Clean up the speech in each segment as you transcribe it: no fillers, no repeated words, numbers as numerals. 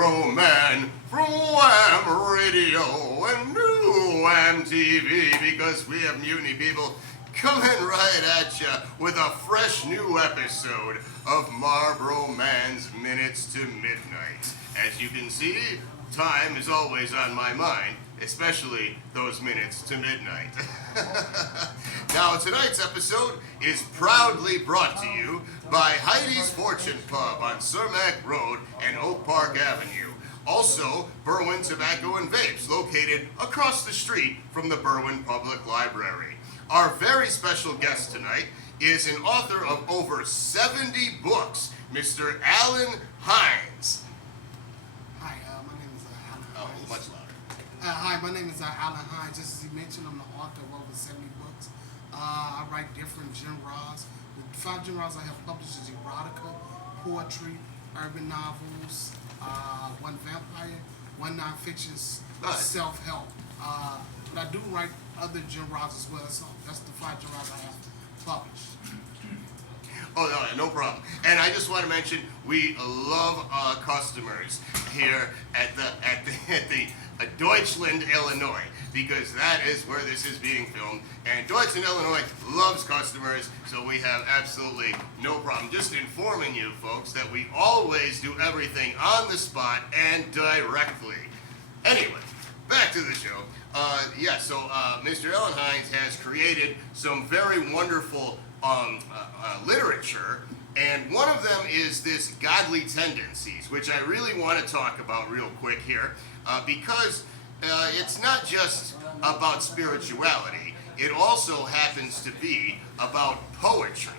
Marlboro Man from Wham Radio and New Wham TV, because we have Mutiny people coming right at you with a fresh new episode of Marlboro Man's Minutes to Midnight. As you can see, time is always on my mind, especially those minutes to midnight. Now, tonight's episode is proudly brought to you by Heidi's Fortune Pub on Cermak Road and Oak Park Avenue. Also, Berwyn Tobacco and Vapes, located across the street from the Berwyn Public Library. Our very special guest tonight is an author of over 70 books, Mr. Alan Hines. Hi, my name is Alan Hines. Much louder. Hi, my name is Alan Hines. Just as you mentioned, I'm the author of over 70 books. I write different genres. The 5 genres I have published is erotica, poetry, urban novels, one vampire, one nonfiction, self-help. But I do write other genres as well. So that's the 5 genres I have published. Oh, no problem. And I just want to mention, we love customers here at the Deutschland, Illinois, because that is where this is being filmed. And Deutschland, Illinois loves customers, so we have absolutely no problem. Just informing you folks that we always do everything on the spot and directly. Anyway, back to the show. So Mr. Alan Hines has created some very wonderful literature, and one of them is this Godly Tendencies, which I really want to talk about real quick here, because it's not just about spirituality, it also happens to be about poetry.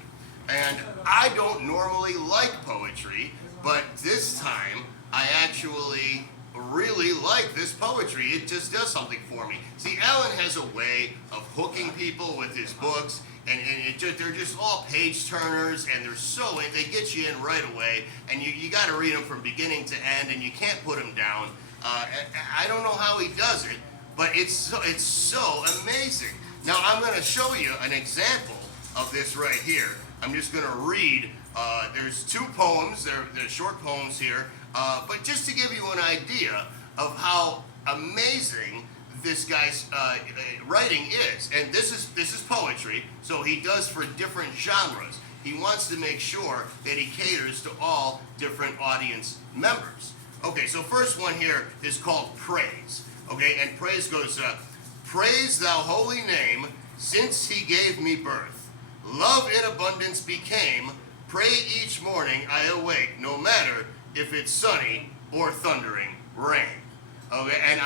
And I don't normally like poetry, but this time I actually really like this poetry. It just does something for me. See, Alan has a way of hooking people with his books, and they're just all page turners, and they get you in right away, and you got to read them from beginning to end, and you can't put them down. I don't know how he does it, but it's so amazing. Now, I'm going to show you an example of this right here. I'm just going to read. There's 2 poems. They're short poems here. But just to give you an idea of how amazing this guy's writing is, and this is poetry, so he does for different genres. He wants to make sure that he caters to all different audience members. Okay, so first one here is called Praise. Okay, and praise goes, Praise thou holy name, since he gave me birth. Love in abundance became, pray each morning I awake, no matter if it's sunny or thundering rain. Okay, and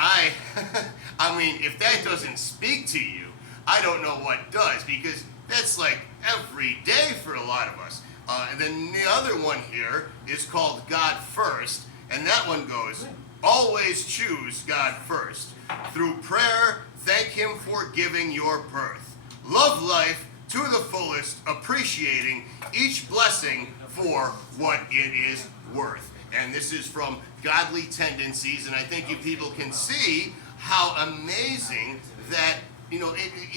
I mean, if that doesn't speak to you, I don't know what does, because that's like every day for a lot of us. And then the other one here is called God First, and that one goes, always choose God first. Through prayer, thank him for giving your birth. Love life to the fullest, appreciating each blessing for what it is worth. And this is from Godly Tendencies, and I think you people can see how amazing that,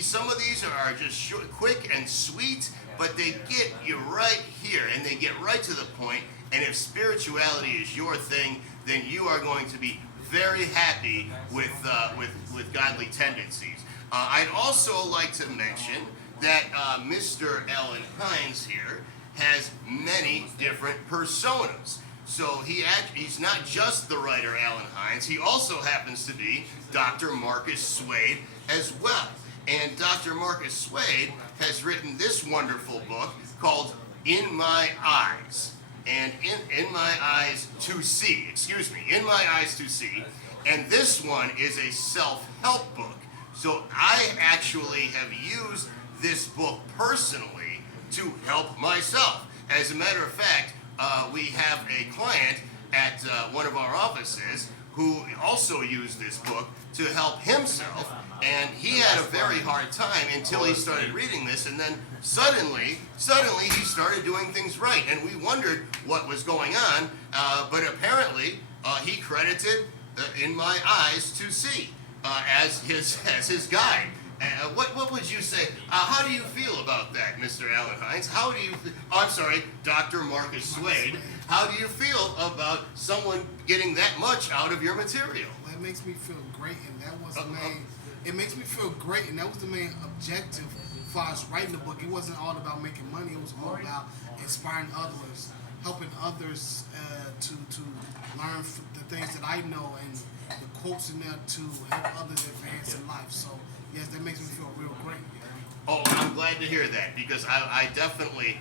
some of these are just short, quick and sweet, but they get you right here, and they get right to the point. And if spirituality is your thing, then you are going to be very happy with Godly Tendencies. I'd also like to mention that Mr. Alan Hines here has many different personas. So he's not just the writer Alan Hines, he also happens to be Dr. Marcus Swade as well. And Dr. Marcus Swade has written this wonderful book called In My Eyes. And in My Eyes to See, In My Eyes to See. And this one is a self-help book. So I actually have used this book personally to help myself. As a matter of fact, we have a client at one of our offices who also used this book to help himself, and he had a very hard time until he started reading this, and then suddenly he started doing things right, and we wondered what was going on, but apparently he credited In My Eyes to See as his guide. What would you say? How do you feel about that, Mr. Alan Hines? How do you? Oh, I'm sorry, Dr. Marcus Swade. How do you feel about someone getting that much out of your material? Well, it makes me feel great, and that was the main. It makes me feel great, and that was the main objective for us writing the book. It wasn't all about making money. It was more about inspiring others, helping others to learn the things that I know, and the quotes in there to help others advance in life. So yes, that makes me feel real great. Oh, I'm glad to hear that, because I definitely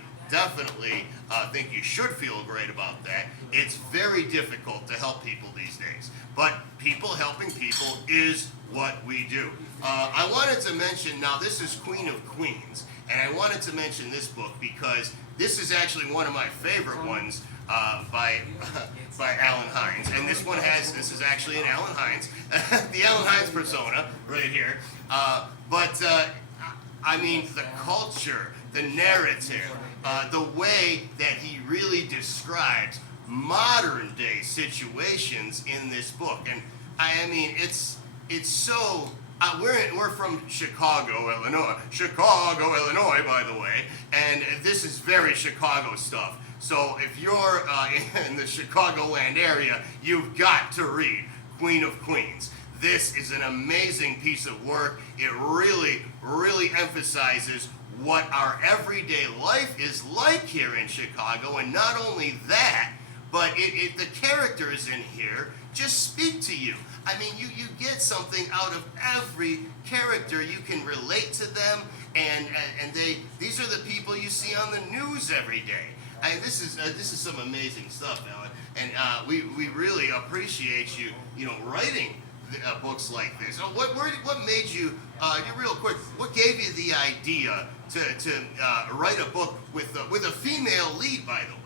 think you should feel great about that. It's very difficult to help people these days, but people helping people is what we do. I wanted to mention, now this is Queen of Queens, and I wanted to mention this book because this is actually one of my favorite ones by Alan Hines, and this is actually an Alan Hines, the Alan Hines persona right here, but I mean, the culture, the narrative, the way that he really describes modern day situations in this book. And I mean, it's so, we're from Chicago, Illinois. Chicago, Illinois, by the way. And this is very Chicago stuff. So if you're in the Chicagoland area, you've got to read Queen of Queens. This is an amazing piece of work. It really, really emphasizes what our everyday life is like here in Chicago, and not only that, but the characters in here just speak to you. I mean, you get something out of every character. You can relate to them, and these are the people you see on the news every day. This is some amazing stuff, Alan, and we really appreciate you writing books like this. What made you, real quick, what gave you the idea to write a book with a female lead, by the way?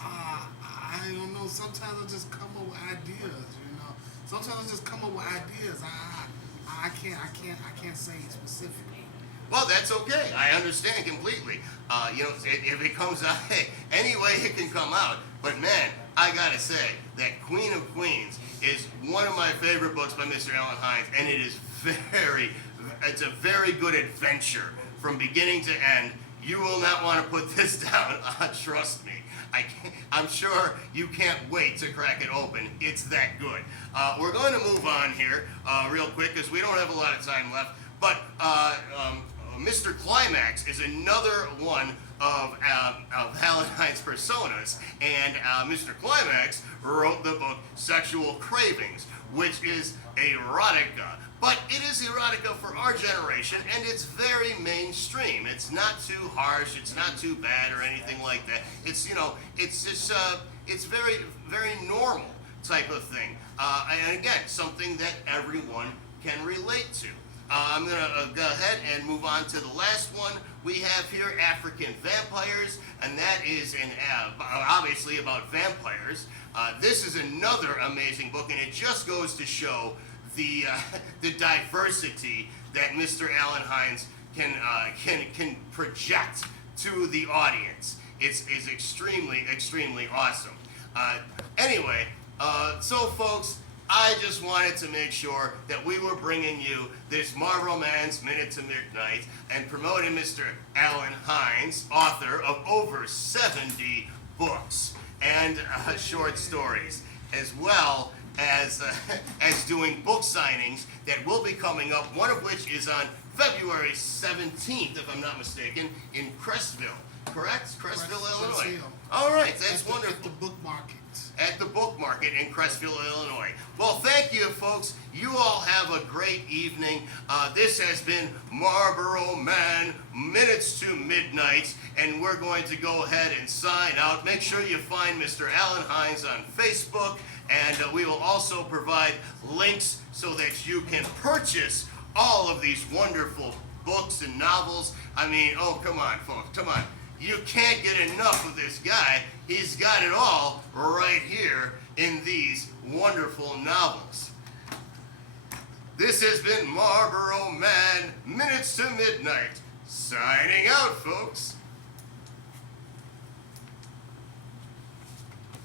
I don't know. Sometimes I just come up with ideas. Sometimes I just come up with ideas. I can't say specifically. Well, that's okay. I understand completely. If it comes out, hey, any way it can come out. But man, I gotta say that Queen of Queens is one of my favorite books by Mr. Alan Hines, and it is it's a very good adventure from beginning to end. You will not want to put this down. Trust me. I'm sure you can't wait to crack it open. It's that good. We're going to move on here real quick because we don't have a lot of time left. But Mr. Climax is another one of Alan Hines' personas, and Mr. Climax wrote the book Sexual Cravings, which is erotica. But it is erotica for our generation, and it's very mainstream. It's not too harsh, it's not too bad or anything like that. It's it's very, very normal type of thing. And again, something that everyone can relate to. I'm going to go ahead and move on to the last one. We have here African Vampires, and that is obviously about vampires. This is another amazing book, and it just goes to show the diversity that Mr. Alan Hines can project to the audience. It's extremely, extremely awesome. Anyway, so folks, I just wanted to make sure that we were bringing you this Marlboro Man's Minute to Midnight and promoting Mr. Alan Hines, author of over 70 books and short stories, as well as doing book signings that will be coming up, one of which is on February 17th, if I'm not mistaken, in Crestville. Correct? Crestville, Illinois. All right, that's wonderful. At the book market. At the book market in Crestville, Illinois. Well, thank you, folks. You all have a great evening. This has been Marlboro Man, Minutes to Midnight, and we're going to go ahead and sign out. Make sure you find Mr. Alan Hines on Facebook, and we will also provide links so that you can purchase all of these wonderful books and novels. I mean, oh, come on, folks, come on. You can't get enough of this guy. He's got it all right here in these wonderful novels. This has been Marlboro Man, Minutes to Midnight. Signing out, folks.